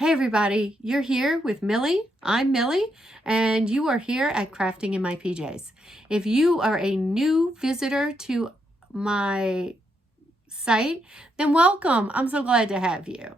Hey everybody, you're here with Millie. I'm Millie, and you are here at Crafting in My PJs. If you are a new visitor to my site, then welcome. I'm so glad to have you.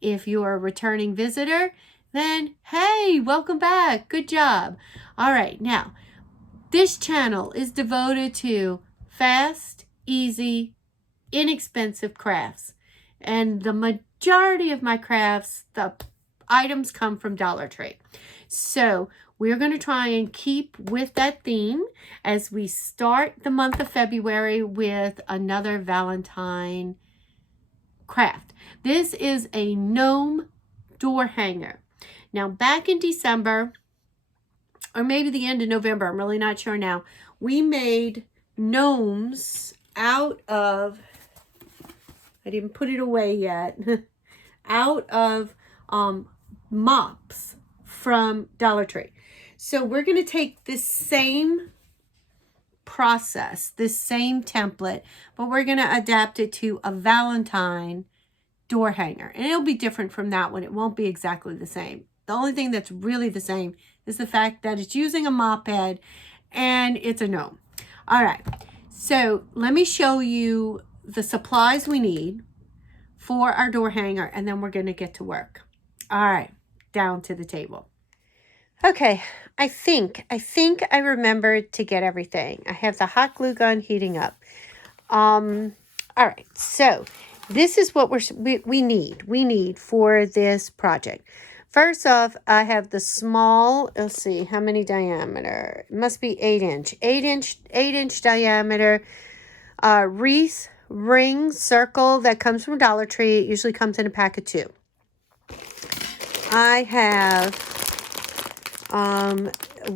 If you are a returning visitor, then hey, welcome back. Good job. All right, now, this channel is devoted to fast, easy, inexpensive crafts. And the majority of my crafts, the items come from Dollar Tree. So we're going to try and keep with that theme as we start the month of February with another Valentine craft. This is a gnome door hanger. Now back in December, or maybe the end of November, I'm really not sure now, we made gnomes out of, I didn't put it away yet, out of mops from Dollar Tree. So we're going to take this same process, this same template, but we're going to adapt it to a Valentine door hanger. And it'll be different from that one. It won't be exactly the same. The only thing that's really the same is the fact that it's using a mop head and it's a gnome. All right, so let me show you the supplies we need for our door hanger, and then we're going to get to work. All right, down to the table. Okay, I think I remembered to get everything. I have the hot glue gun heating up. All right, so this is what we need for this project. First off, I have the small, let's see, how many diameter? It must be 8 inch diameter wreath ring circle that comes from Dollar Tree. It usually comes in a pack of 2. I have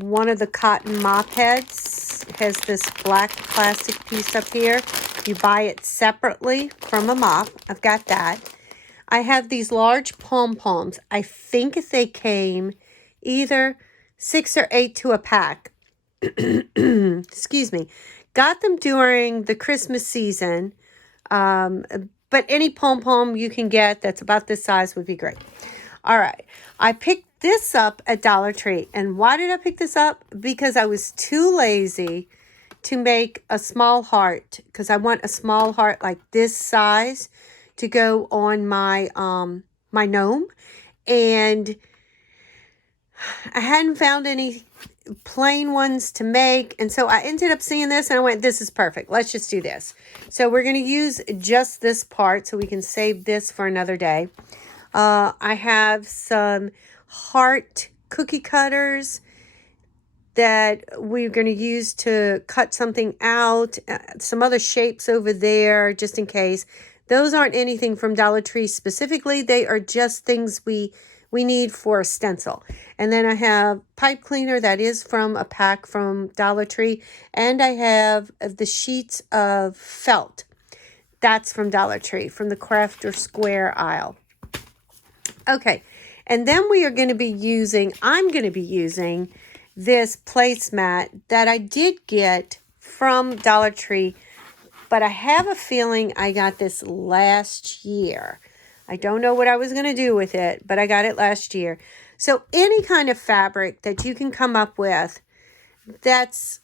one of the cotton mop heads. It has this black plastic piece up here. You buy it separately from a mop. I've got that. I have these large pom-poms. I think they came either 6 or 8 to a pack. Excuse me. Got them during the Christmas season. But any pom-pom you can get that's about this size would be great. All right. I picked this up at Dollar Tree. And why did I pick this up? Because I was too lazy to make a small heart. Because I want a small heart like this size to go on my my gnome. And I hadn't found any plain ones to make, and so I ended up seeing this and I went, this is perfect, let's just do this. So we're going to use just this part so we can save this for another day. I have some heart cookie cutters that we're going to use to cut something out, some other shapes over there just in case. Those aren't anything from Dollar Tree specifically, they are just things we need for a stencil. And then I have pipe cleaner that is from a pack from Dollar Tree. And I have the sheets of felt. That's from Dollar Tree, from the Crafter Square aisle. Okay, and then we are going to be using, I'm going to be using this placemat that I did get from Dollar Tree. But I have a feeling I got this last year. I don't know what I was going to do with it, but I got it last year. So any kind of fabric that you can come up with, that's,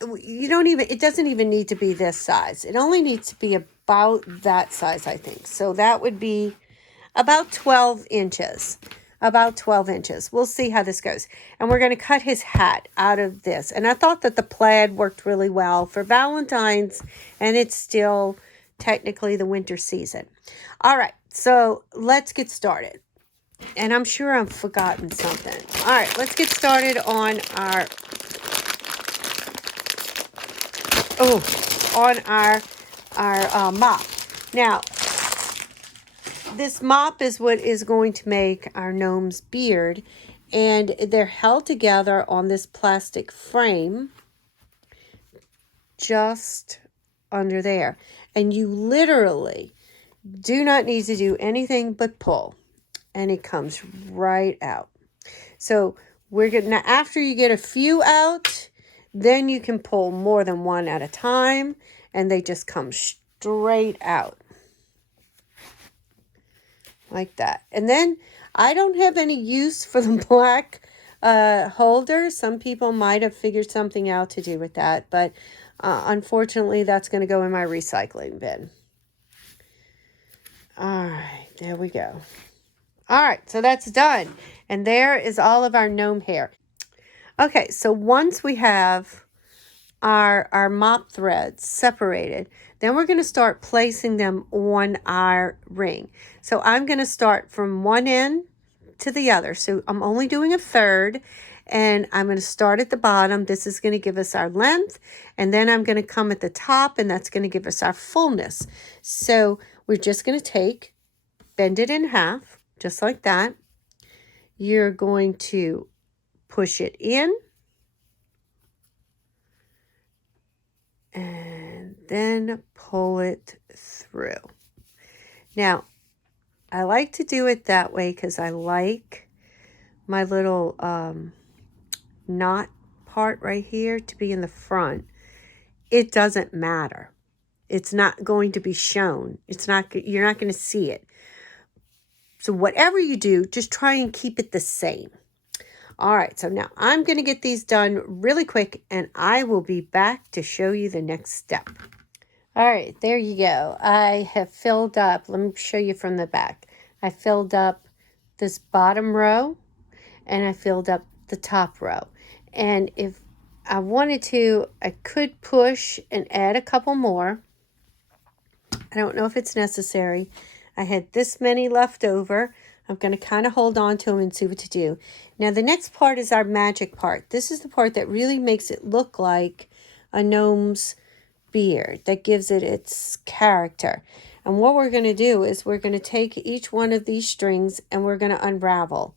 it doesn't even need to be this size. It only needs to be about that size, I think. So that would be about 12 inches. About 12 inches. We'll see how this goes. And we're going to cut his hat out of this. And I thought that the plaid worked really well for Valentine's, and it's still technically the winter season. All right, so let's get started. And I'm sure I've forgotten something. All right, let's get started on our mop. Now, this mop is what is going to make our gnome's beard, and they're held together on this plastic frame just under there. And you literally do not need to do anything but pull, and it comes right out. So we're going to, after you get a few out, then you can pull more than one at a time, and they just come straight out. like that. And then I don't have any use for the black holder. Some people might have figured something out to do with that, but unfortunately that's going to go in my recycling bin. All right, there we go. All right, so that's done. And there is all of our gnome hair. Okay, so once we have our mop threads separated, then we're going to start placing them on our ring. So I'm going to start from one end to the other. So I'm only doing a third, and I'm going to start at the bottom. This is going to give us our length, and then I'm going to come at the top, and that's going to give us our fullness. So we're just going to bend it in half, just like that. You're going to push it in, and then pull it through. Now, I like to do it that way because I like my little knot part right here to be in the front. It doesn't matter. It's not going to be shown. You're not going to see it. So whatever you do, just try and keep it the same. All right, so now I'm going to get these done really quick, and I will be back to show you the next step. All right, there you go. I have filled up, let me show you from the back. I filled up this bottom row, and I filled up the top row. And if I wanted to, I could push and add a couple more. I don't know if it's necessary. I had this many left over. I'm going to kind of hold on to them and see what to do. Now, the next part is our magic part. This is the part that really makes it look like a gnome's beard, that gives it its character. And what we're going to do is we're going to take each one of these strings and we're going to unravel.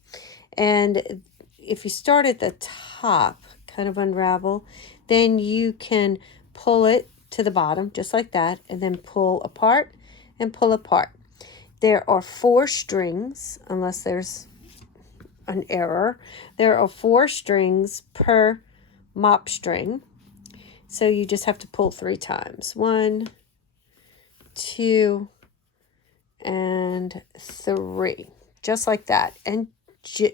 And if you start at the top, kind of unravel, then you can pull it to the bottom just like that, and then pull apart and pull apart. There are 4 strings, unless there's an error. There are 4 strings per mop string. So you just have to pull 3 times. 1, 2, and 3. Just like that. And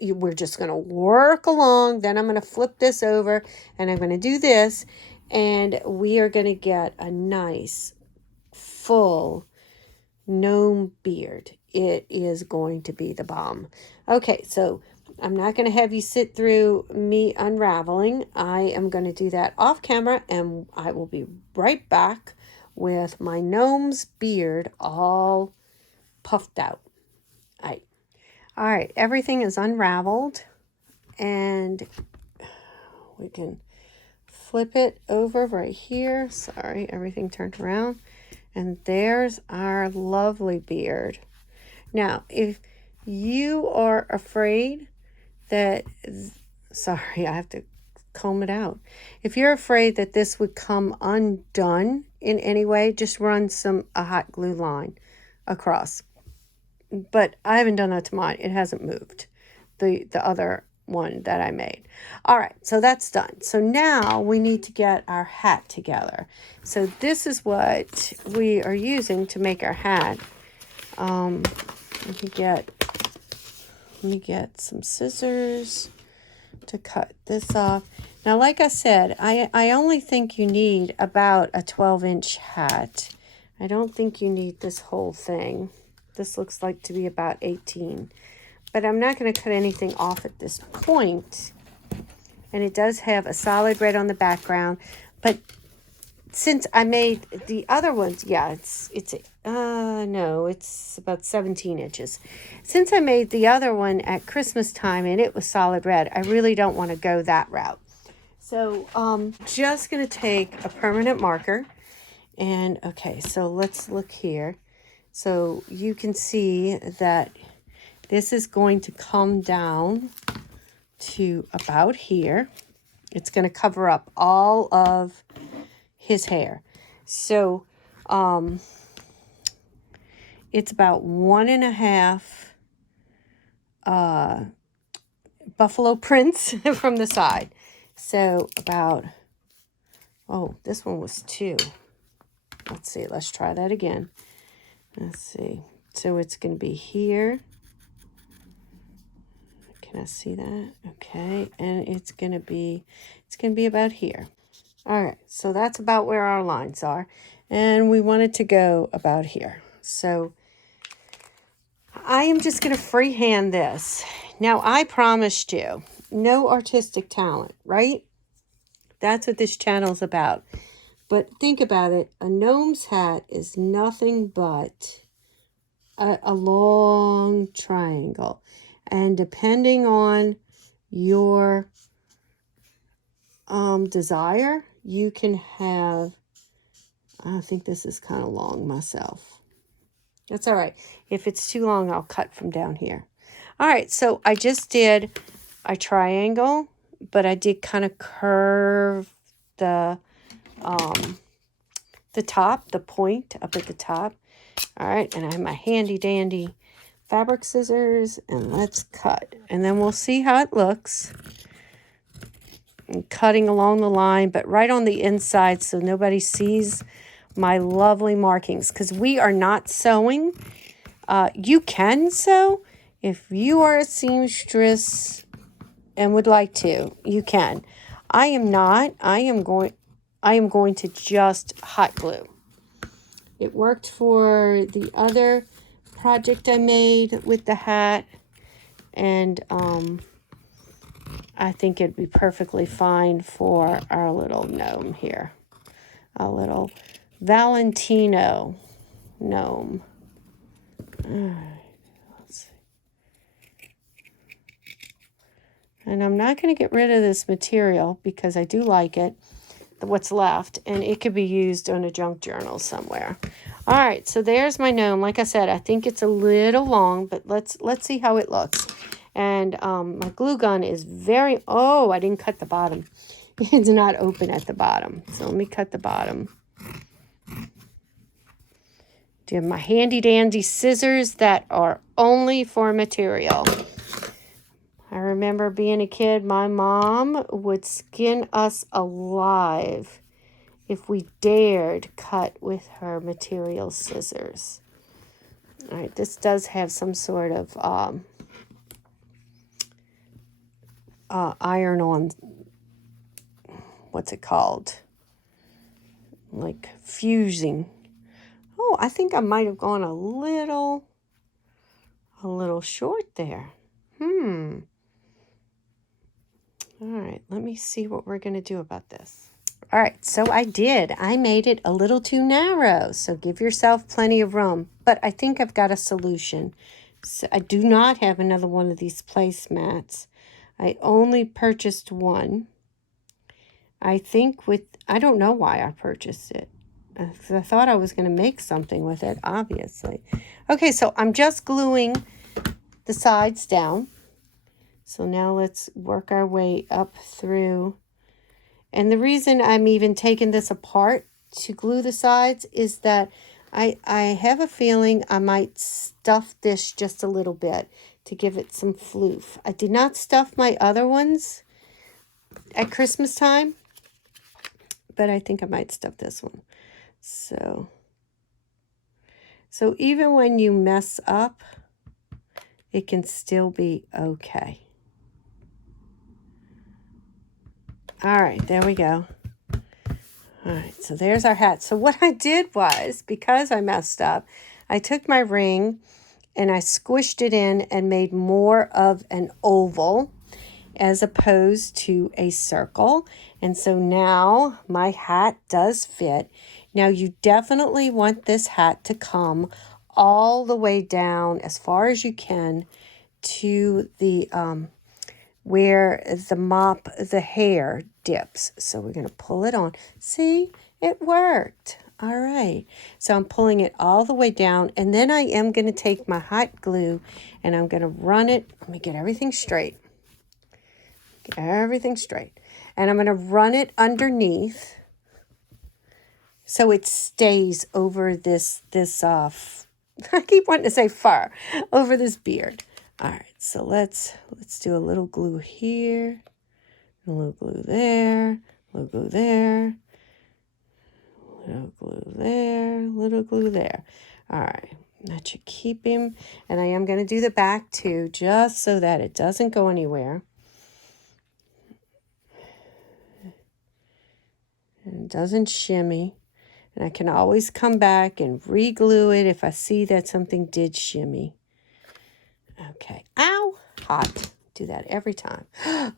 we're just going to work along. Then I'm going to flip this over, and I'm going to do this. And we are going to get a nice, full gnome beard. It is going to be the bomb. Okay, so I'm not going to have you sit through me unraveling. I am going to do that off camera, and I will be right back with my gnome's beard all puffed out. All right, everything is unraveled, and we can flip it over right here. Sorry, everything turned around. And there's our lovely beard. Now, if you are afraid that, sorry, I have to comb it out. If you're afraid that this would come undone in any way, just run a hot glue line across. But I haven't done that to mine. It hasn't moved, the other one that I made. All right, so that's done. So now we need to get our hat together. So this is what we are using to make our hat. Let me get some scissors to cut this off. Now, like I said, I only think you need about a 12-inch hat. I don't think you need this whole thing. This looks like to be about 18. But I'm not going to cut anything off at this point. And it does have a solid red on the background. But since I made the other ones, yeah, it's about 17 inches. Since I made the other one at Christmas time and it was solid red, I really don't want to go that route. So just going to take a permanent marker. And okay, so let's look here. So you can see that this is going to come down to about here. It's going to cover up all of his hair. So it's about 1.5 buffalo prints from the side. So about, oh, this one was 2. Let's see, let's try that again. Let's see. So it's going to be here. Can I see that? Okay, and it's going to be about here. All right, so that's about where our lines are. And we want it to go about here. So I am just going to freehand this. Now, I promised you no artistic talent, right? That's what this channel is about. But think about it. A gnome's hat is nothing but a long triangle. And depending on your desire, you can have, I think this is kind of long myself. That's all right. If it's too long, I'll cut from down here. All right, so I just did a triangle, but I did kind of curve the top, the point up at the top. All right, and I have my handy dandy fabric scissors, and let's cut. And then we'll see how it looks. And cutting along the line, but right on the inside so nobody sees my lovely markings, because we are not sewing. You can sew if you are a seamstress and would like to. You can. I am not. I am going to just hot glue. It worked for the other project I made with the hat, and I think it'd be perfectly fine for our little gnome here. A little Valentine Gnome. All right, let's see. And I'm not going to get rid of this material because I do like it, what's left, and it could be used on a junk journal somewhere. All right, so there's my gnome. Like I said, I think it's a little long, but let's see how it looks. And my glue gun is very, oh, I didn't cut the bottom. It's not open at the bottom. So let me cut the bottom. Do you have my handy dandy scissors that are only for material? I remember being a kid, my mom would skin us alive if we dared cut with her material scissors. All right, this does have some sort of iron-on, what's it called? Like fusing. Oh, I think I might have gone a little short there. All right, let me see what we're going to do about this. All right, so I did. I made it a little too narrow, so give yourself plenty of room. But I think I've got a solution. So I do not have another one of these placemats. I only purchased one. I think I don't know why I purchased it. Because I thought I was going to make something with it, obviously. Okay, so I'm just gluing the sides down. So now let's work our way up through. And the reason I'm even taking this apart to glue the sides is that I have a feeling I might stuff this just a little bit to give it some floof. I did not stuff my other ones at Christmas time, but I think I might stuff this one. So even when you mess up, it can still be okay. All right, there we go. All right, so there's our hat. So what I did was, because I messed up, I took my ring and I squished it in and made more of an oval as opposed to a circle. And so now my hat does fit. Now you definitely want this hat to come all the way down as far as you can to the where the hair dips. So we're going to pull it on. See, it worked. All right. So I'm pulling it all the way down, and then I am going to take my hot glue and I'm going to run it. Let me get everything straight. Get everything straight. And I'm going to run it underneath so it stays over this I keep wanting to say fur, over this beard. All right, so let's do a little glue here, a little glue there, a little glue there, a little glue there, a little glue there. All right, That should keep him. And I am going to do the back too, just so that it doesn't go anywhere. And it doesn't shimmy. And I can always come back and re-glue it if I see that something did shimmy. Okay. Ow! Hot. Do that every time.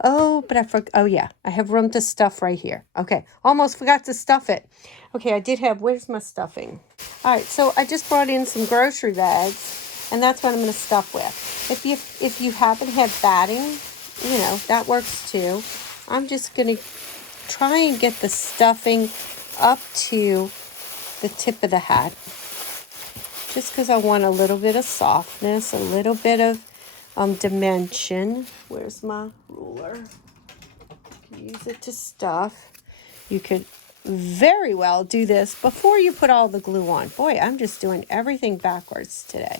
Oh, but I forgot. Oh, yeah. I have room to stuff right here. Okay. Almost forgot to stuff it. Okay, I did have... Where's my stuffing? All right, so I just brought in some grocery bags, and that's what I'm going to stuff with. If you happen to have batting, you know, that works too. I'm just going to try and get the stuffing up to the tip of the hat, just because I want a little bit of softness, a little bit of dimension. Where's my ruler? Use it to stuff. You could very well do this before you put all the glue on. Boy, I'm just doing everything backwards today,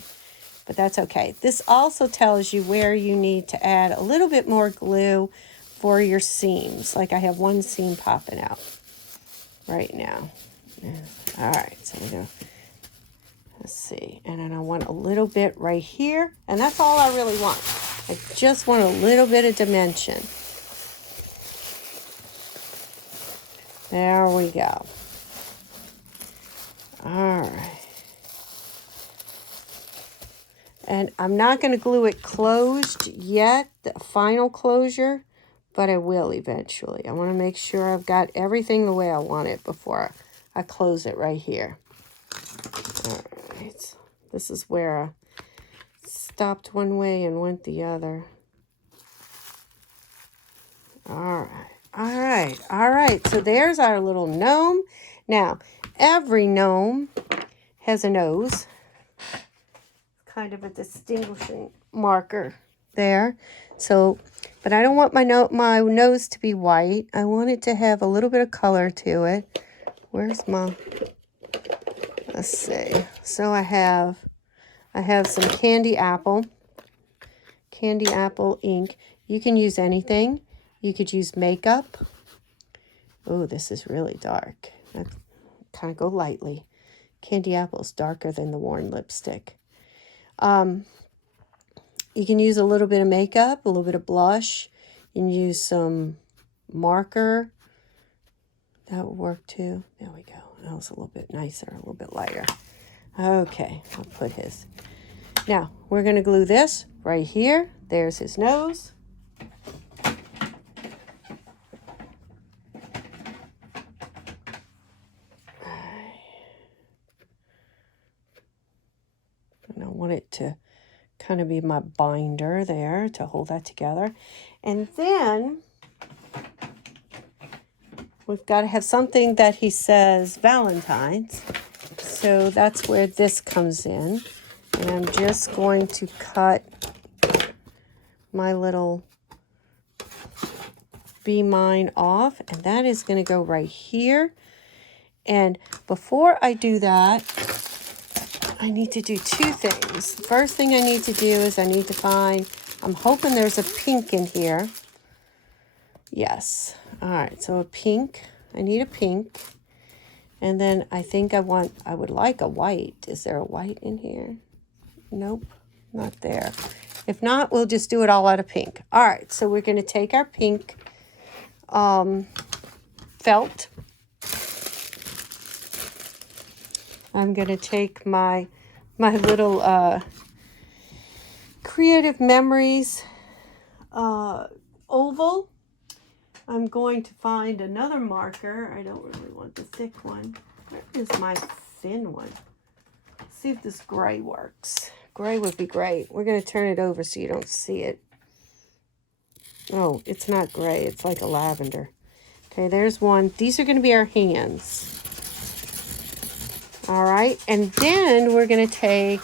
but that's okay. This also tells you where you need to add a little bit more glue for your seams. Like I have one seam popping out right now. All right, so we're gonna, let's see, and then I want a little bit right here, and that's all I really want. I just want a little bit of dimension. There we go. All right. And I'm not going to glue it closed yet, the final closure, but I will eventually. I want to make sure I've got everything the way I want it before I close it right here. All right. This is where I stopped one way and went the other. All right. All right. All right. So there's our little gnome. Now, every gnome has a nose. Kind of a distinguishing marker there. So, but I don't want my nose to be white. I want it to have a little bit of color to it. Where's my... Let's see. So I have some candy apple ink. You can use anything. You could use makeup. Oh, this is really dark. Let's kind of go lightly. Candy apple's darker than the worn lipstick. You can use a little bit of makeup, a little bit of blush. You can use some marker. That would work too. There we go. That was a little bit nicer, a little bit lighter. Okay, I'll put his. Now, we're going to glue this right here. There's his nose. And I want it to kind of be my binder there to hold that together. And then we've got to have something that he says Valentine's. So that's where this comes in. And I'm just going to cut my little Be Mine off. And that is going to go right here. And before I do that, I need to do two things. The first thing I need to do is I need to find, I'm hoping there's a pink in here. Yes. All right, so a pink. I need a pink. And then I think I would like a white. Is there a white in here? Nope, not there. If not, we'll just do it all out of pink. All right, so we're going to take our pink felt. I'm going to take my little Creative Memories oval. I'm going to find another marker. I don't really want the thick one. Where is my thin one? Let's see if this gray works. Gray would be great. We're going to turn it over so you don't see it. Oh, it's not gray. It's like a lavender. Okay, there's one. These are going to be our hands. All right, and then we're going to take,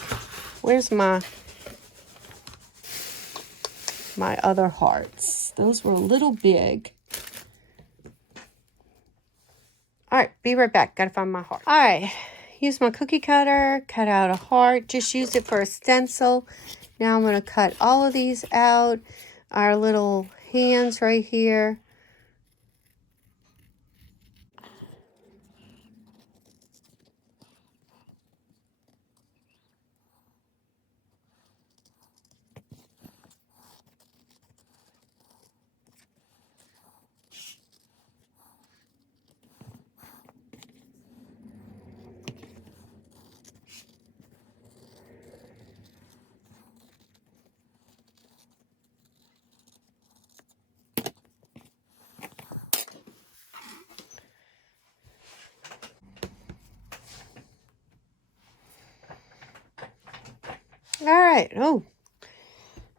where's my other hearts? Those were a little big. All right, be right back. Got to find my heart. All right, use my cookie cutter, cut out a heart. Just use it for a stencil. Now I'm going to cut all of these out. Our little hands right here. All right. Oh,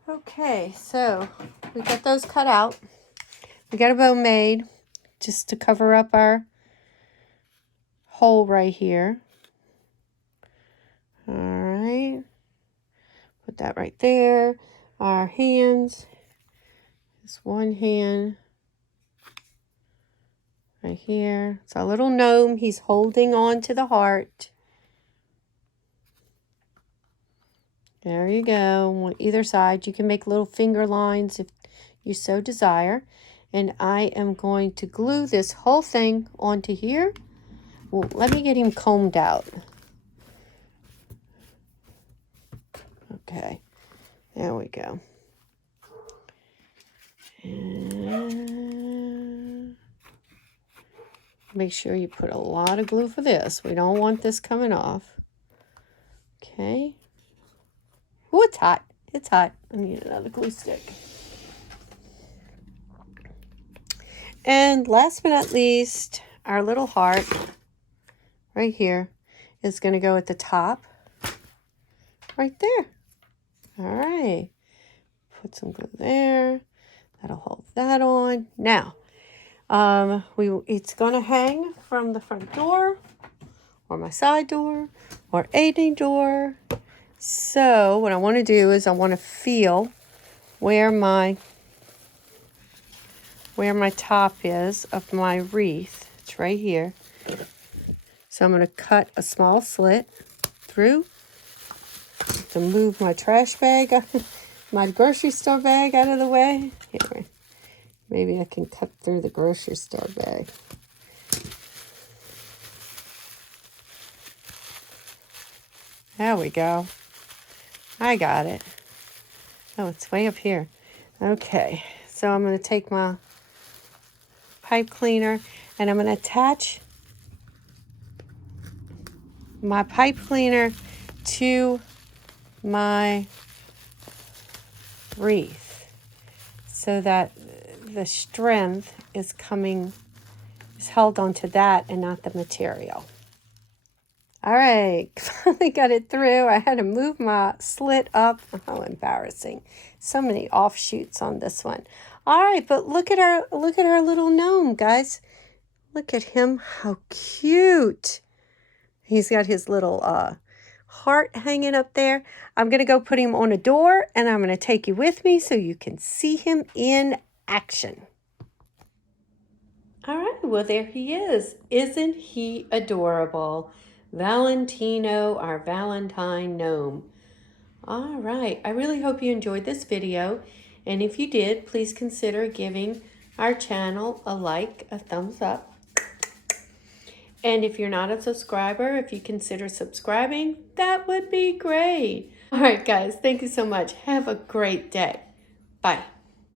okay. So we got those cut out. We got a bow made just to cover up our hole right here. All right. Put that right there. Our hands. Just one hand right here. It's our little gnome. He's holding on to the heart. There you go. On either side, you can make little finger lines if you so desire. And I am going to glue this whole thing onto here. Well, let me get him combed out. Okay, there we go. And make sure you put a lot of glue for this. We don't want this coming off. Okay. Oh, it's hot. It's hot. I need another glue stick. And last but not least, our little heart right here is going to go at the top. Right there. All right. Put some glue there. That'll hold that on. Now, it's going to hang from the front door or my side door or any door. So what I want to do is I want to feel where my top is of my wreath. It's right here. So I'm going to cut a small slit through to move my trash bag, my grocery store bag out of the way. Here, maybe I can cut through the grocery store bag. There we go. I got it. Oh, it's way up here. Okay, so I'm going to take my pipe cleaner and I'm going to attach my pipe cleaner to my wreath so that the strength is held onto that and not the material. All right, finally got it through. I had to move my slit up. How embarrassing. So many offshoots on this one. All right, but look at our little gnome, guys. Look at him. How cute. He's got his little heart hanging up there. I'm going to go put him on a door, and I'm going to take you with me so you can see him in action. All right, well, there he is. Isn't he adorable? Valentino, our Valentine Gnome. All right, I really hope you enjoyed this video. And if you did, please consider giving our channel a like, a thumbs up. And if you're not a subscriber, if you consider subscribing, that would be great. All right, guys, thank you so much. Have a great day. Bye.